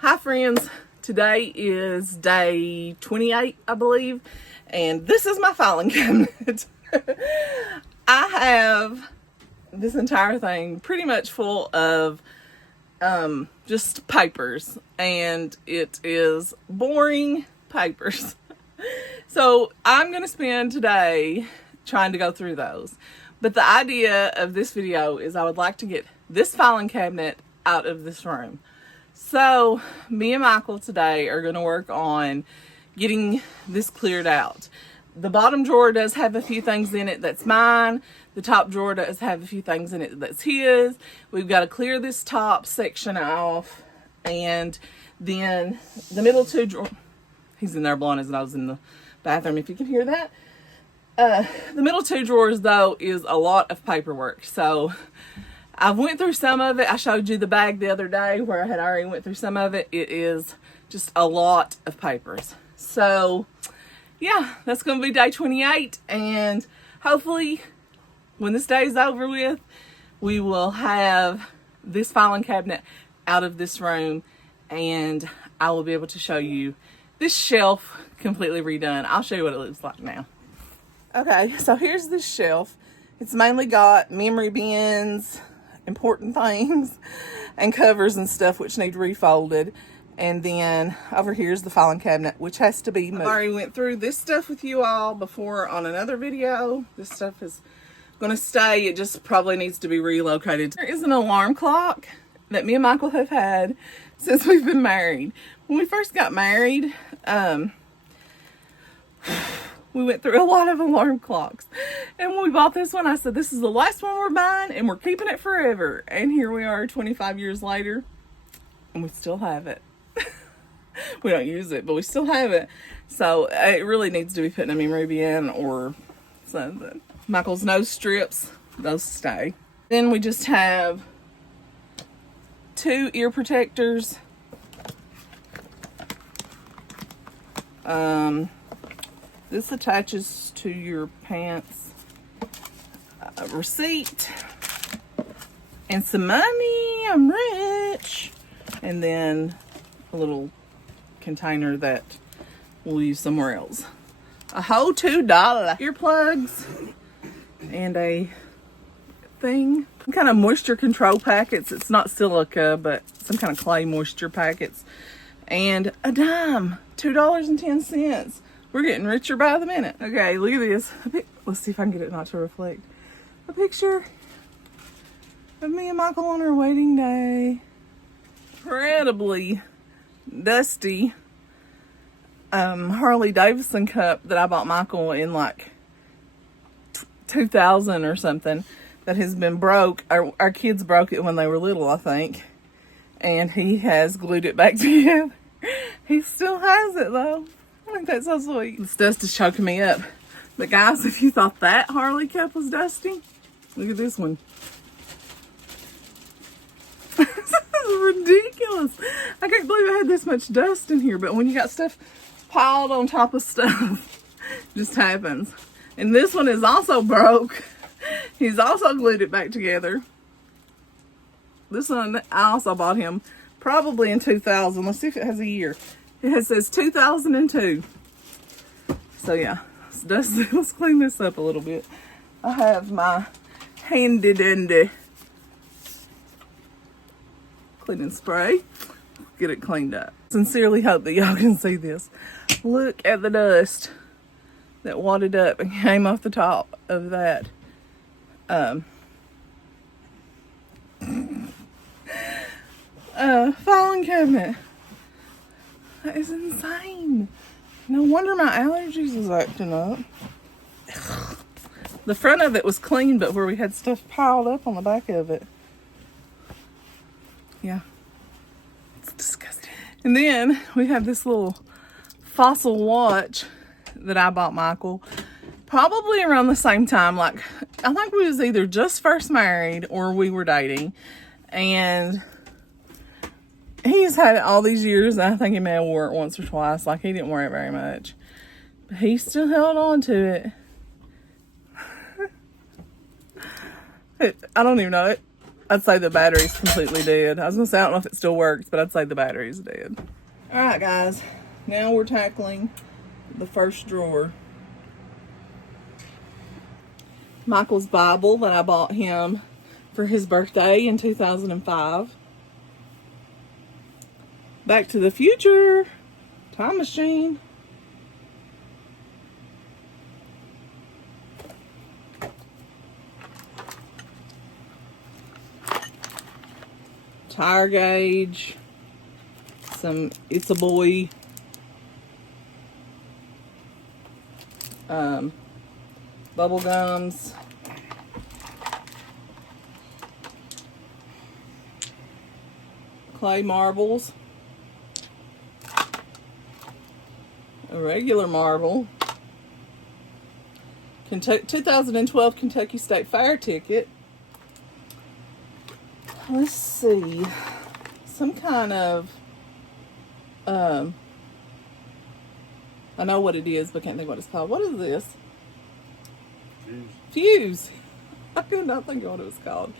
Hi friends, today is day 28, I believe, and this is my filing cabinet. I have this entire thing pretty much full of just papers, and it is boring papers. So I'm going to spend today trying to go through those. But the idea of this video is I would like to get this filing cabinet out of this room. So me and Michael today are going to work on getting this cleared out. The bottom drawer does have a few things in it that's mine. The top drawer does have a few things in it that's his. We've got to clear this top section off. And then the middle two drawers, he's in there blowing his nose in the bathroom if you can hear that. The middle two drawers though is a lot of paperwork. So I went through some of it. I showed you the bag the other day where I had already went through some of it. It is just a lot of papers. So yeah, that's going to be day 28. And hopefully when this day is over with, we will have this filing cabinet out of this room and I will be able to show you this shelf completely redone. I'll show you what it looks like now. Okay, so here's this shelf. It's mainly got memory bins, important things, and covers and stuff which need refolded. And then over here's the filing cabinet, which has to be moved. I already went through this stuff with you all before on another video. This stuff is going to stay. It just probably needs to be relocated. There is an alarm clock that me and Michael have had since we've been married. When we first got married, we went through a lot of alarm clocks. And when we bought this one, I said, this is the last one we're buying and we're keeping it forever. And here we are 25 years later and we still have it. We don't use it, but we still have it. So it really needs to be put in a memory bin or something. Michael's nose strips, those stay. Then we just have 2 ear protectors. This attaches to your pants. A receipt and some money. I'm rich. And then a little container that we'll use somewhere else. A whole $2 earplugs and a thing. Some kind of moisture control packets. It's not silica, but some kind of clay moisture packets. And a dime. $2.10. We're getting richer by the minute. Okay, look at this. Let's see if I can get it not to reflect. A picture of me and Michael on our wedding day. Incredibly dusty Harley Davidson cup that I bought Michael in like 2000 or something that has been broke. Our kids broke it when they were little, I think. And he has glued it back together. He still has it though. I think that's so sweet. This dust is choking me up. But guys, if you thought that Harley cup was dusty, look at this one. This is ridiculous. I can't believe I had this much dust in here. But when you got stuff piled on top of stuff, it just happens. And this one is also broke. He's also glued it back together. This one I also bought him probably in 2000. Let's see if it has a year. It says 2002. So yeah, let's clean this up a little bit. I have my handy dandy cleaning spray. Get it cleaned up. Sincerely hope that y'all can see this. Look at the dust that wadded up and came off the top of that. Filing cabinet. That is insane. No wonder my allergies was acting up. The front of it was clean, but where we had stuff piled up on the back of it. Yeah. It's disgusting. And then we have this little fossil watch that I bought Michael probably around the same time. Like, I think we was either just first married or we were dating. And he's had it all these years, and I think he may have wore it once or twice. Like, he didn't wear it very much. But he still held on to it. I don't even know it. I'd say the battery's completely dead. I was gonna say, I don't know if it still works, but I'd say the battery's dead. All right, guys. Now we're tackling the first drawer. Michael's Bible that I bought him for his birthday in 2005. Back to the Future. Time machine. Tire gauge. Some It's a Boy. Bubble gums. Clay marbles. A regular marble. 2012 Kentucky State Fair ticket. Let's see. Some kind of, I know what it is, but can't think what it's called. What is this? Fuse. I could not think of what it was called.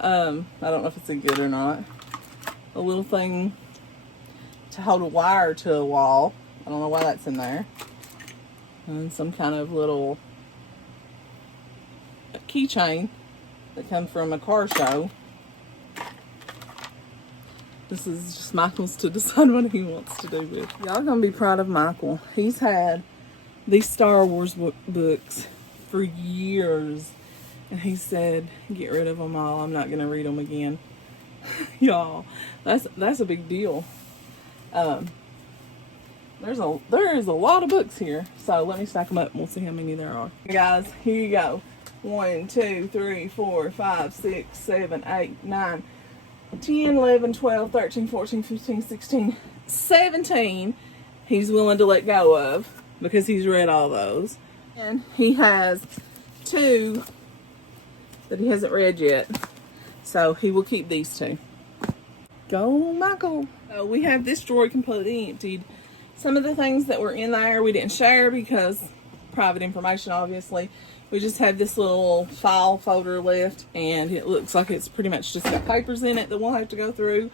I don't know if it's any good or not. A little thing to hold a wire to a wall. I don't know why that's in there. And some kind of little keychain that comes from a car show. This is just Michael's to decide what he wants to do with. Y'all gonna be proud of Michael. He's had these Star Wars books for years. And he said, get rid of them all. I'm not gonna read them again. Y'all, that's a big deal. There is a lot of books here. So let me stack them up and we'll see how many there are. Guys, here you go. 1, 2, 3, 4, 5, 6, 7, 8, 9, 10, 11, 12, 13, 14, 15, 16, 17 he's willing to let go of because he's read all those. And he has 2 that he hasn't read yet. So he will keep these 2. Go, Michael. So we have this drawer completely emptied. Some of the things that were in there we didn't share because private information, obviously. We just have this little file folder left, and it looks like it's pretty much just got papers in it that we'll have to go through.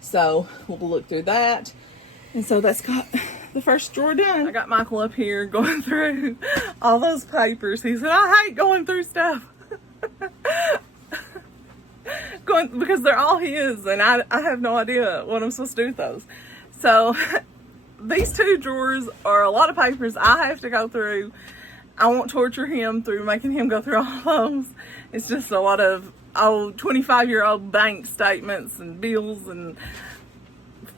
So we'll look through that. And so that's got the first drawer done. I got Michael up here going through all those papers. He said, I hate going through stuff. Because they're all his, and I have no idea what I'm supposed to do with those. So these 2 drawers are a lot of papers I have to go through. I won't torture him through making him go through all those. It's just a lot of old 25-year-old bank statements and bills and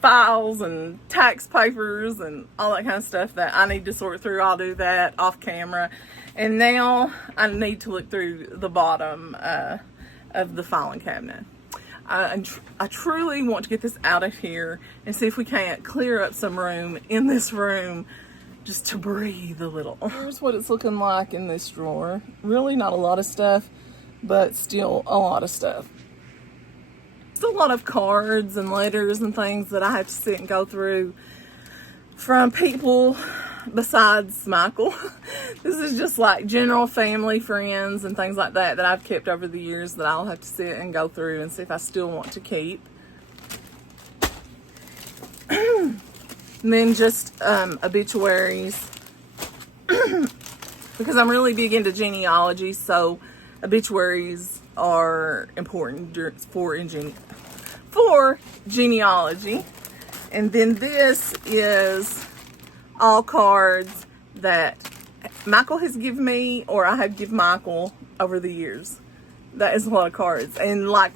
files and tax papers and all that kind of stuff that I need to sort through. I'll do that off camera. And now I need to look through the bottom of the filing cabinet. I truly want to get this out of here and see if we can't clear up some room in this room just to breathe a little. Here's what it's looking like in this drawer. Really not a lot of stuff, but still a lot of stuff. It's a lot of cards and letters and things that I have to sit and go through from people besides Michael. This is just like general family, friends, and things like that that I've kept over the years that I'll have to sit and go through and see if I still want to keep. And then just obituaries. Because I'm really big into genealogy, so obituaries are important for genealogy. And then this is all cards that Michael has given me or I have given Michael over the years. That is a lot of cards. And like,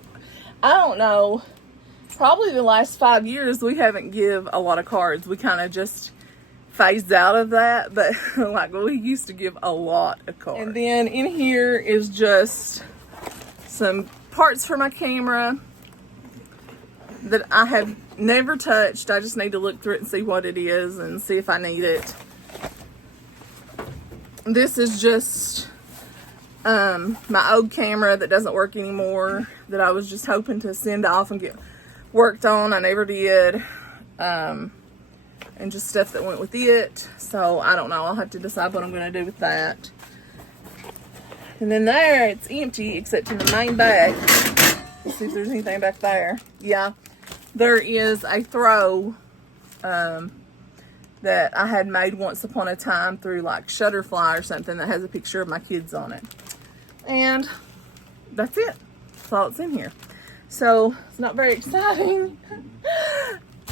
I don't know, probably the last 5 years we haven't give a lot of cards. We kind of just phased out of that, but like we used to give a lot of cards. And then in here is just some parts for my camera that I have never touched. I just need to look through it and see what it is and see if I need it. This is just my old camera that doesn't work anymore that I was just hoping to send off and get worked on. I never did. And just stuff that went with it. So I don't know. I'll have to decide what I'm going to do with that. And then there, it's empty except in the main bag. Let's see if there's anything back there. Yeah, there is a throw that I had made once upon a time through like Shutterfly or something that has a picture of my kids on it. And that's it. That's all that's in here. So it's not very exciting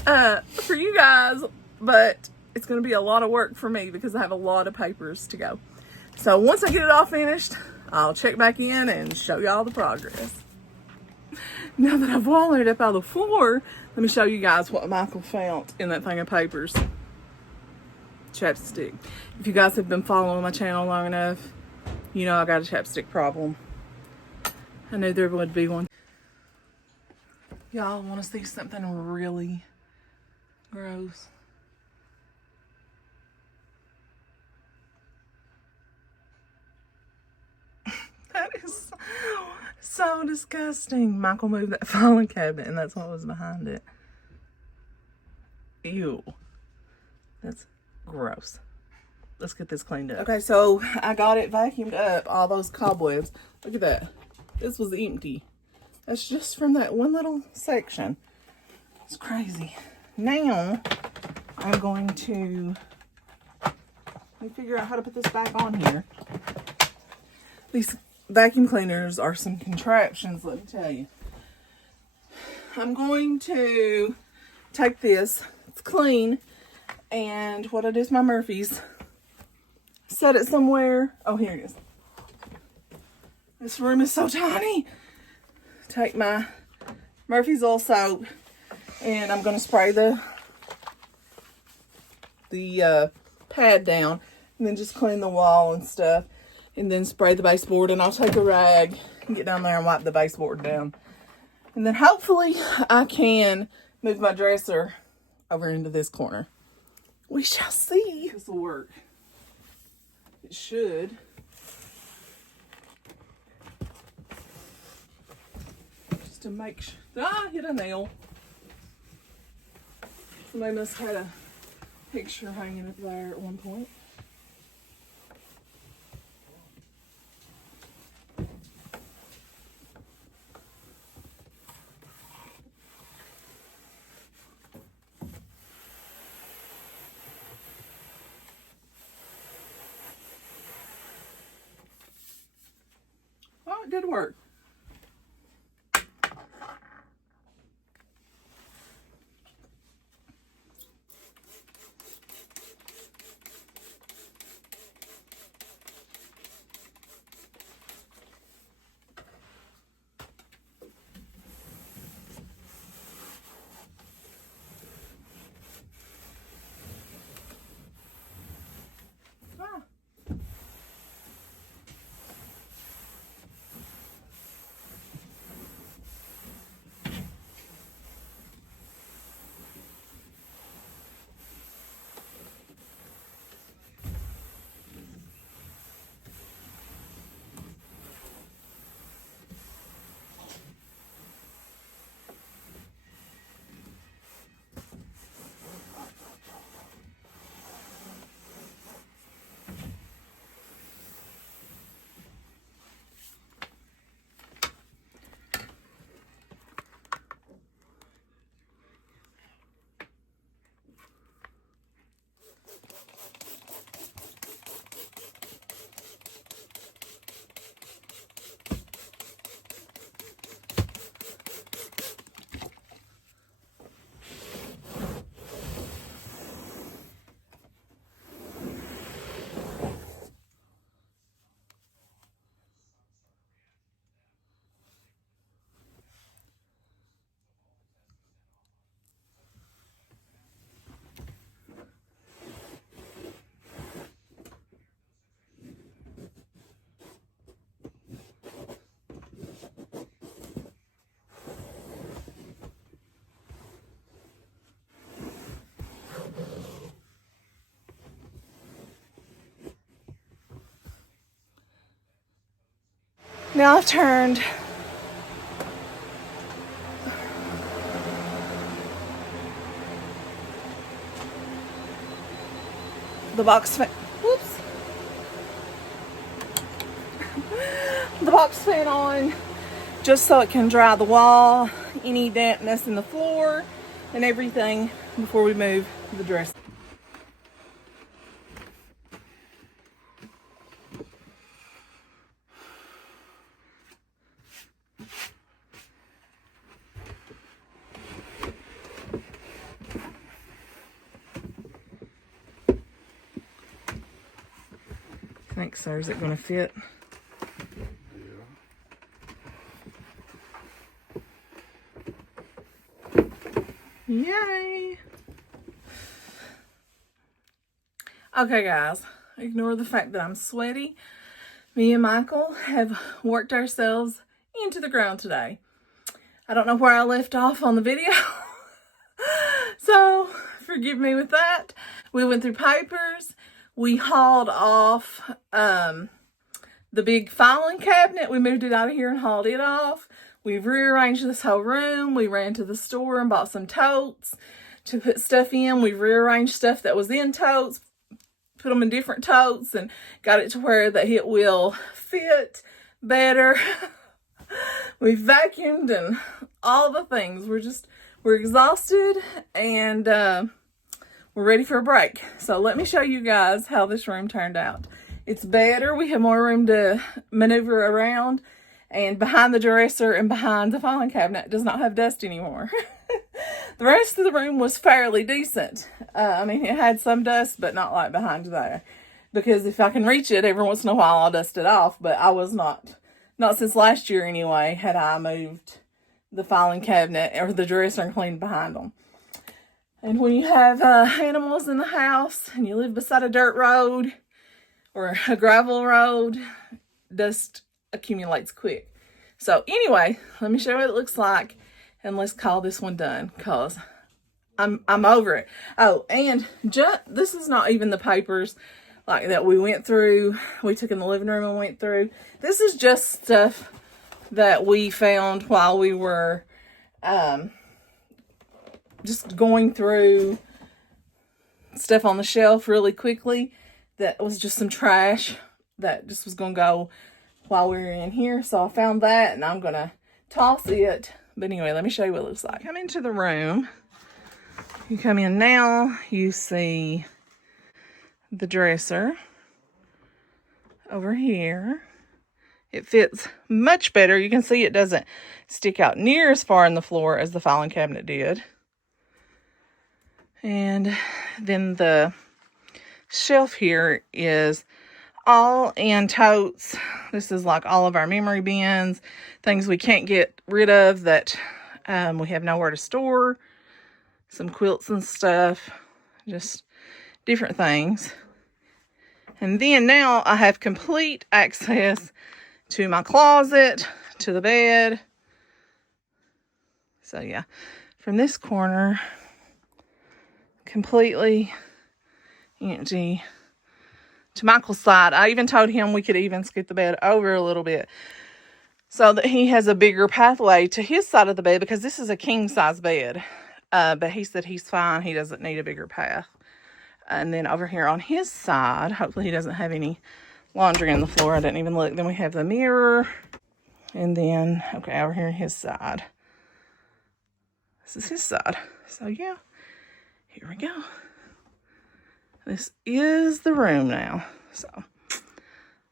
for you guys, but it's going to be a lot of work for me because I have a lot of papers to go. So once I get it all finished, I'll check back in and show y'all the progress. Now that I've walled it up out of the floor, let me show you guys what Michael found in that thing of papers. Chapstick. If you guys have been following my channel long enough, you know I got a chapstick problem. I knew there would be one. Y'all want to see something really gross? That is so disgusting. Michael moved that filing cabinet and that's what was behind it. Ew. That's gross. Let's get this cleaned up. Okay, so I got it vacuumed up, all those cobwebs. Look at that. This was empty. That's just from that one little section. It's crazy. Now, I'm going to let me figure out how to put this back on here. These vacuum cleaners are some contraptions, let me tell you. I'm going to take this, it's clean, and what I do is my Murphy's, set it somewhere. Oh, here it is. This room is so tiny. Take my Murphy's oil soap, and I'm going to spray the pad down, and then just clean the wall and stuff. And then spray the baseboard, and I'll take a rag and get down there and wipe the baseboard down. And then hopefully I can move my dresser over into this corner. We shall see. This will work. It should. Just to make sure. Ah, hit a nail. Somebody must have had a picture hanging up there at one point. It did work. Now I've turned the box fan, whoops, the box fan on, just so it can dry the wall, any dampness in the floor and everything before we move the dresser. Thanks, sir. Is it going to fit? Yay! Okay, guys. Ignore the fact that I'm sweaty. Me and Michael have worked ourselves into the ground today. I don't know where I left off on the video. So, forgive me with that. We went through papers. We hauled off the big filing cabinet. We moved it out of here and hauled it off. We've rearranged this whole room. We ran to the store and bought some totes to put stuff in. We rearranged stuff that was in totes, put them in different totes, and got it to where that it will fit better. We vacuumed and all the things. We're exhausted and we're ready for a break. So let me show you guys how this room turned out. It's better. We have more room to maneuver around. And behind the dresser and behind the filing cabinet does not have dust anymore. The rest of the room was fairly decent. I mean, it had some dust, but not like behind there. Because if I can reach it, every once in a while I'll dust it off. But I was not since last year anyway, had I moved the filing cabinet or the dresser and cleaned behind them. And when you have animals in the house and you live beside a dirt road or a gravel road, dust accumulates quick. So anyway, let me show you what it looks like and let's call this one done because I'm over it. Oh, and this is not even the papers like that we went through. We took in the living room and went through. This is just stuff that we found while we were just going through stuff on the shelf really quickly. That was just some trash that just was going to go while we were in here. So I found that and I'm going to toss it. But anyway, let me show you what it looks like. Come into the room. You come in now, you see the dresser over here. It fits much better. You can see it doesn't stick out near as far in the floor as the filing cabinet did. And then the shelf here is all in totes. This is like all of our memory bins, things we can't get rid of that we have nowhere to store. Some quilts and stuff, just different things. And then now I have complete access to my closet, to the bed. So yeah, from this corner, completely empty. To Michael's side, I even told him we could even scoot the bed over a little bit so that he has a bigger pathway to his side of the bed because this is a king size bed. But he said he's fine. He doesn't need a bigger path. And then over here on his side, hopefully he doesn't have any laundry on the floor. I didn't even look. Then we have the mirror. And then, okay, over here on his side. This is his side. So yeah, here we go. This is the room now. So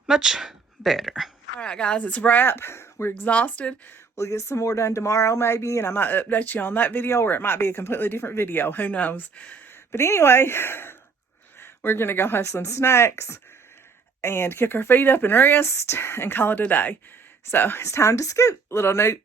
much better. All right, guys, it's a wrap. We're exhausted. We'll get some more done tomorrow maybe, and I might update you on that video, or it might be a completely different video. Who knows? But anyway, we're going to go have some snacks and kick our feet up and rest and call it a day. So it's time to scoot. Little note